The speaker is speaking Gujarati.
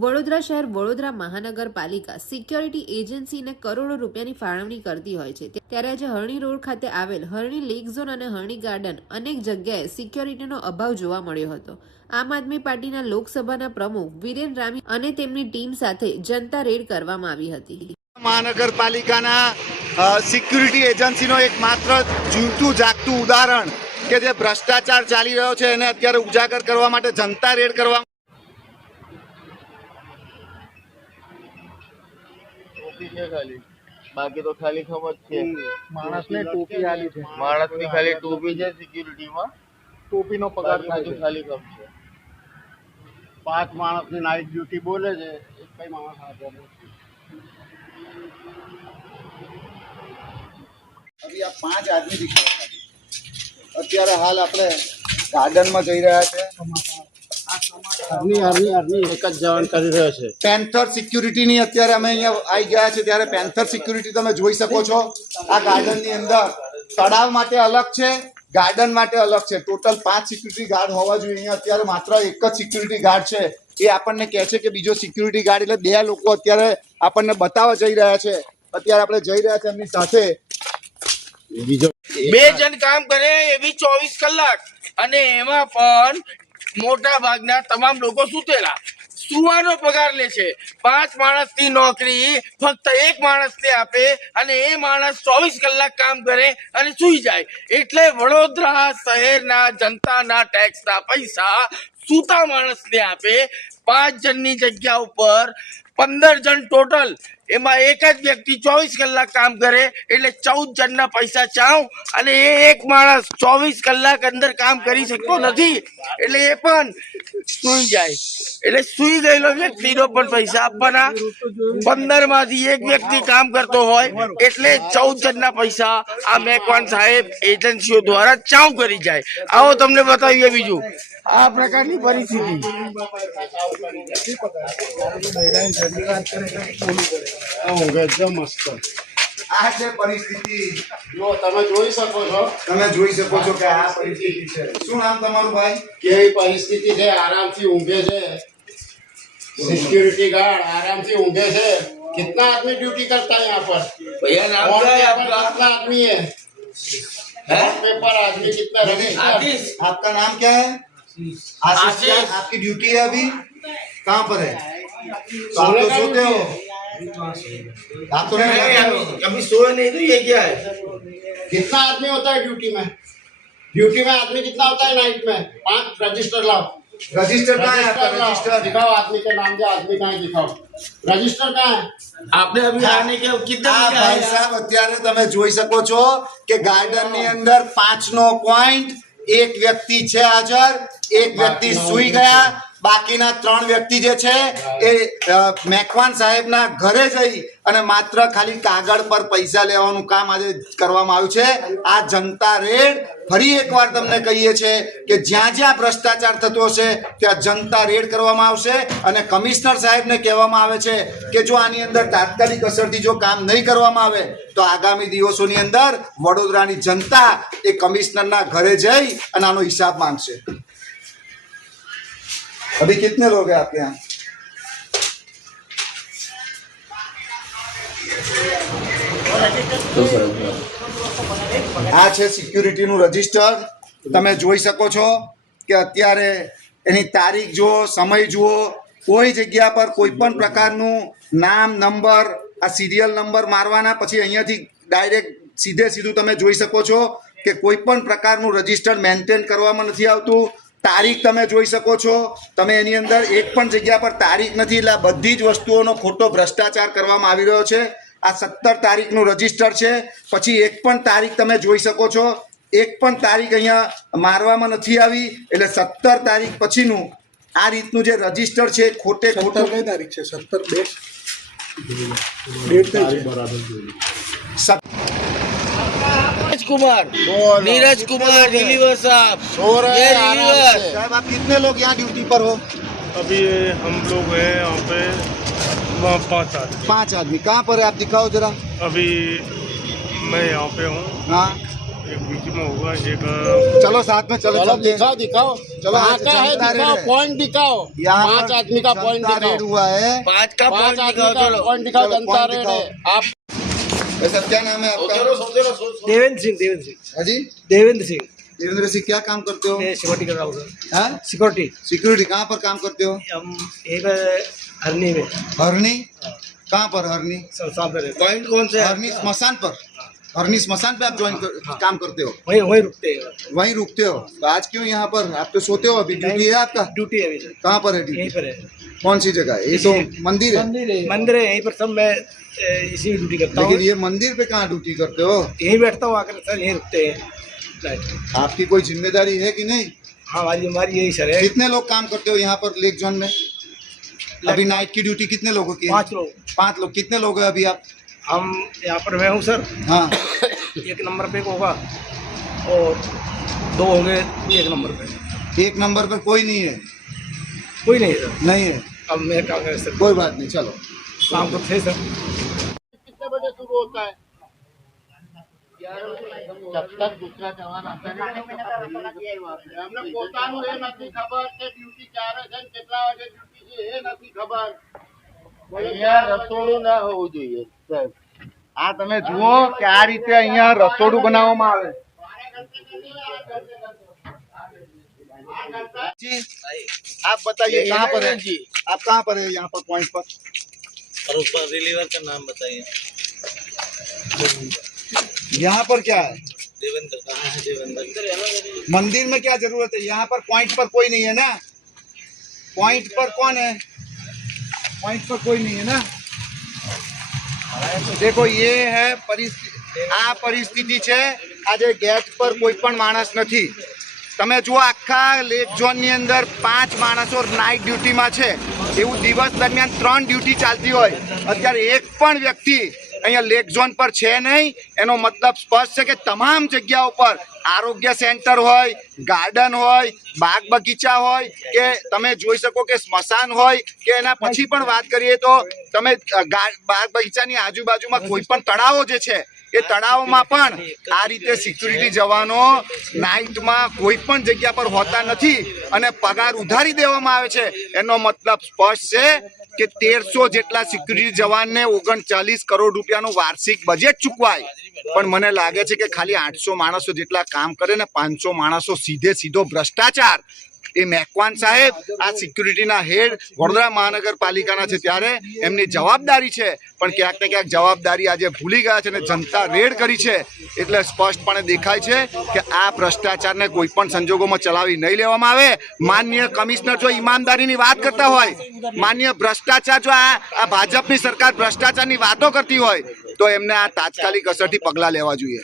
વડોદરા શહેર વડોદરા મહાનગરપાલિકા સિક્યોરિટી એજન્સીને કરોડો રૂપિયાની ફાળવણી કરતી હોય છે, ત્યારે આજે હરણી રોડ ખાતે આવેલ હરણી લેક ઝોન અને હરણી ગાર્ડન અનેક જગ્યાએ સિક્યોરિટીનો અભાવ જોવા મળ્યો હતો। આમ આદમી પાર્ટીના લોકસભાના પ્રમુખ વિરેન રામી અને તેમની ટીમ સાથે જનતા રેડ કરવામાં આવી હતી। મહાનગરપાલિકાના સિક્યુરિટી એજન્સીનો એક માત્ર જીવતું જાગતું ઉદાહરણ કે જે ભ્રષ્ટાચાર ચાલી રહ્યો છે એને અત્યારે ઉજાગર કરવા માટે જનતા રેડ કરવા खाली बाकी तो खाली खबर है मानस ने टोपी आली थे मानस की खाली टोपी है सिक्योरिटी में टोपी नो पगार तो खाली खबर है 5 मानस ने नाइट ड्यूटी बोले छे एक कई मानस हाजर नहीं। अभी आप 5 आदमी दिखाओ। અત્યારે હાલ આપણે ગાર્ડનમાં જઈ રહ્યા છે। એક જ જવાન કરી રહ્યો છે। પેન્થર સિક્યુરિટીની અત્યારે અમે અહીંયા આવી ગયા છે, ત્યારે પેન્થર સિક્યુરિટી તમે જોઈ શકો છો। આ ગાર્ડનની અંદર તળાવ માટે અલગ છે, ગાર્ડન માટે અલગ છે। ટોટલ 5 સિક્યુરિટી ગાર્ડ હોવા જોઈએ। અહીંયા અત્યારે માત્ર એક જ સિક્યુરિટી ગાર્ડ છે। એ આપણને કહે છે કે બીજો સિક્યુરિટી ગાર્ડ એટલે 2 લોકો અત્યારે આપણને બતાવવા જઈ રહ્યા છે। અત્યારે આપણે જઈ રહ્યા છે એમની સાથે। બીજો 2 જણ કામ કરે એવી 24 કલાક અને એમાં પણ મોટા ભાગના તમામ લોકો સુતેલા સુવાનો પગાર લે છે। 5 માણસની નોકરી ફક્ત 1 માણસને આપે અને એ માણસ 24 કલાક કામ કરે અને સૂઈ જાય। એટલે વડોદરા શહેરના જનતાના ટેક્સના પૈસા સૂતા માણસને આપે। 5 જણની જગ્યા ઉપર 15 જણ ટોટલ, એમાં એક જ વ્યક્તિ 24 કલાક કામ કરે એટલે 14 જણના પૈસા ચાવ અને એ એક માણસ 24 કલાક અંદર કામ કરી શકતો નથી એટલે એ પણ સૂઈ જાય। એટલે સૂઈ ગયેલો વ્યક્તિનો પણ પૈસા આપવાના। 15 માંથી એક વ્યક્તિ કામ કરતો હોય એટલે 14 જણના પૈસા આ મેકવાન સાહેબ એજન્સીઓ દ્વારા ચાવ કરી જાય। આવો તમને બતાવીએ બીજું આ પ્રકારની પરિસ્થિતિ। આ છે પરિસ્થિતિ, જો તમે જોઈ શકો છો। તમે જોઈ શકો છો કે આ પરિસ્થિતિ છે। શું નામ તમારું ભાઈ? કેવી પરિસ્થિતિ છે, આરામથી ઊંઘે છે सिक्योरिटी गार्ड, आरामથી ઊંઘે છે। कितना आदमी ड्यूटी करता है यहाँ पर भैया नाम और क्या है कितना आपका? आदमी है पेपर आदमी कितना रजिस्टर। आशीष। आपका नाम क्या है? आशीष। क्या आशीष। आपकी ड्यूटी है अभी? कहाँ पर है? तो आप तो सोते हो? आप तो नहीं सोते हो? अभी सोए नहीं तो ये क्या है? कितना आदमी होता है ड्यूटी में आदमी कितना होता है नाइट में? 5 रजिस्टर लाओ। रजिस्टर कहाँ है आपका? रजिस्टर दिखाओ, आदमी के नाम दे, आदमी कहाँ है दिखाओ। रजिस्टर कहाँ है? आपने अभी आने के कितने આ बजे ભાઈ आए? સાહેબ અત્યારે તમે જોઈ શકો છો કે ગાર્ડન ની અંદર 5 નો પોઈન્ટ, એક વ્યક્તિ છે હાજર, એક વ્યક્તિ સૂઈ ગયા, બાકીના 3 વ્યક્તિ જે છે એ મેકવાન સાહેબના ઘરે જઈ અને માત્ર ખાલી કાગળ પર પૈસા લેવાનું કામ આજે કરવામાં આવ્યું છે। આ જનતા રેડ ફરી એકવાર તમને કહીએ છે કે જ્યાં જ્યાં ભ્રષ્ટાચાર થતો હશે ત્યાં જનતા રેડ કરવામાં આવશે અને કમિશનર સાહેબને કહેવામાં આવે છે કે જો આની અંદર તાત્કાલિક અસરથી જો કામ નહીં કરવામાં આવે તો આગામી દિવસોની અંદર વડોદરાની જનતા એ કમિશનરના ઘરે જઈ અને આનો હિસાબ માંગશે। अभी कितने लोग हैं आपके यहाँ? આ છે સિક્યુરિટીનું રજિસ્ટર। તમે જોઈ શકો છો કે અત્યારે એની તારીખ જુઓ, સમય જુઓ, કોઈ જગ્યા પર કોઈ પણ પ્રકારનું નામ, નંબર, આ સિરિયલ નંબર મારવાના, પછી અહીંયાથી ડાયરેક્ટ સીધું તમે જોઈ શકો છો કે કોઈ પણ પ્રકારનું રજિસ્ટર મેન્ટેન કરવામાં નથી આવતું। તારીખ તમે જોઈ શકો છો, તમે એની અંદર એક પણ જગ્યા પર તારીખ નથી। એટલે આ બધી જ વસ્તુઓનો ખોટો ભ્રષ્ટાચાર કરવામાં આવી રહ્યો છે। આ 17 તારીખનું રજિસ્ટર છે, પછી એક પણ તારીખ તમે જોઈ શકો છો, એક પણ તારીખ અહીંયા મારવામાં નથી આવી। એટલે 17 તારીખ પછીનું આ રીતનું જે રજિસ્ટર છે ખોટે ખોટું। કઈ તારીખ છે? 17 ડેટ કઈ છે? नीरज कुमार डिलीवर साहब सो रहे ये हैं आराम डिलीवर। से। साहब आप कितने लोग यहाँ ड्यूटी पर हो? अभी हम लोग हैं यहाँ पे 5 आदमी। 5 आदमी। कहाँ पर है आप दिखाओ जरा। अभी मैं यहाँ पे हूँ, हाँ, एक बीच में होगा, एक चलो साथ में चलो चलो चलते हैं। दिखाओ दिखाओ चलो, कहाँ आज का है जनता दिखाओ रेड है। पॉइंट दिखाओ यहाँ 5 आदमी का पॉइंट जनता रेड दिखाओ हुआ है। 5 का 5 पॉइंट आदमी दिखाओ का चलो। पॉइंट दिखाओ चलो, जनता point रेड दिखाओ। है आप वैसे क्या नाम है आपका? देवेंद्र सिंह हाँ जी, देवेंद्र सिंह देवेंद्र सिंह, क्या काम करते हो? मैं सिक्योरिटी कर रहा हूँ सर। हाँ, सिक्योरिटी सिक्योरिटी कहाँ पर काम करते हो? हम एक हरनी में हरनी, कहाँ पर हरनी? संस्थान पे रहते पॉइंट कौन से हरनी स्मशान पर, हरनी स्मशान पे आप काम करते हो? हैं। वहीं वहीं रुकते हैं। वहीं रुकते हो? तो आज क्यों यहाँ पर? आप तो सोते हो अभी, ड्यूटी है आपका? ड्यूटी है अभी सर, कहाँ पर है यहीं ड्यूटी? पर है। कौन सी जगह है? ये तो मंदिर है, मंदिर है यहीं पर, सब मैं इसी में ड्यूटी करता हूँ। लेकिन ये मंदिर पे कहाँ ड्यूटी करते हो? यहीं बैठता हूँ आकर सर, यहीं रुकते हैं नाइट। आपकी कोई जिम्मेदारी है कि नहीं? हाँ हमारी यही सर है। कितने लोग काम करते हो यहाँ पर लेक जोन में? अभी नाइट की ड्यूटी कितने लोगों की है? 5 लोग। 5 लोग। कितने लोग हैं अभी आप? हम यहाँ पर मैं हूँ सर, हाँ, 1 नंबर पे एक होगा और 2 होंगे 1 नंबर पे। 1 नंबर पर कोई नहीं है? कोई नहीं सर। नहीं है, अब मैं क्या कर सकता कोई बात नहीं, चलो। शाम को थे सर। कितने बजे शुरू होता है जब तक दूसरा जवान आता है અમને પોતાનું એ નથી ખબર કે ડ્યુટી ક્યારે છે ને કેટલા વાગે ડ્યુટી છે એ નથી ખબર અહીંયા રસોડું ના હોવું જોઈએ સાહેબ આ તમે જુઓ કે આ રીતે અહીંયા રસોડું બનાવવામાં આવે जी, आप बताइए कहाँ पर है? जी आप कहाँ पर है यहाँ पर पॉइंट पर? और ऊपर रिलीवर का नाम बताइए। यहाँ पर क्या है? देवेंद्र कहाँ है? देवेंद्र मंदिर में क्या जरूरत है? यहाँ पर पॉइंट पर कोई नहीं है ना? पॉइंट पर कौन है? पॉइंट पर कोई नहीं है ना? देखो ये है परिस्थिति, આ પરિસ્થિતિ છે। આજે ગેટ પર કોઈ પણ માણસ નથી। તમે જુઓ આખા લેક ઝોનની અંદર 5 માણસો નાઇટ ડ્યુટીમાં છે। એવું દિવસ દરમિયાન 3 ડ્યુટી ચાલતી હોય, અત્યારે એક પણ વ્યક્તિ અહીંયા લેક ઝોન પર છે નહીં। એનો મતલબ સ્પષ્ટ છે કે તમામ જગ્યાઓ પર આરોગ્ય સેન્ટર હોય, ગાર્ડન હોય, બાગ બગીચા હોય, કે તમે જોઈ શકો કે સ્મશાન હોય, કે એના પછી પણ વાત કરીએ તો તમે બાગ બગીચાની આજુબાજુમાં કોઈ પણ તળાવો જે છે એ તળાવમાં પણ આ રીતે સિક્યુરિટી જવાનો નાઇટમાં કોઈ પણ જગ્યા પર હોતા નથી અને પગાર ઉધારી દેવામાં આવે છે। એનો મતલબ સ્પષ્ટ છે કે 1300 જેટલા સિક્યુરિટી જવાનને 39 કરોડ રૂપિયાનું વાર્ષિક બજેટ ચૂકવાય, પણ મને લાગે છે કે ખાલી 800 માણસો જેટલા કામ કરે ને 500 માણસો સીધો ભ્રષ્ટાચાર। એ મેકવાન સાહેબ આ સિક્યુરિટીના હેડ વડોદરા મહાનગરપાલિકાના છે, ત્યારે એમની જવાબદારી છે, પણ ક્યાંક ને ક્યાંક જવાબદારી આજે ભૂલી ગયા છે અને જનતા રેડ કરી છે। એટલે સ્પષ્ટપણે દેખાય છે કે આ ભ્રષ્ટાચારને કોઈ પણ સંજોગોમાં ચલાવી નહીં લેવામાં આવે। માનનીય કમિશનર જો ઈમાનદારીની વાત કરતા હોય, માનનીય ભ્રષ્ટાચાર જો આ ભાજપની સરકાર ભ્રષ્ટાચારની વાતો કરતી હોય, તો એમને આ તાત્કાલિક અસરથી પગલાં લેવા જોઈએ।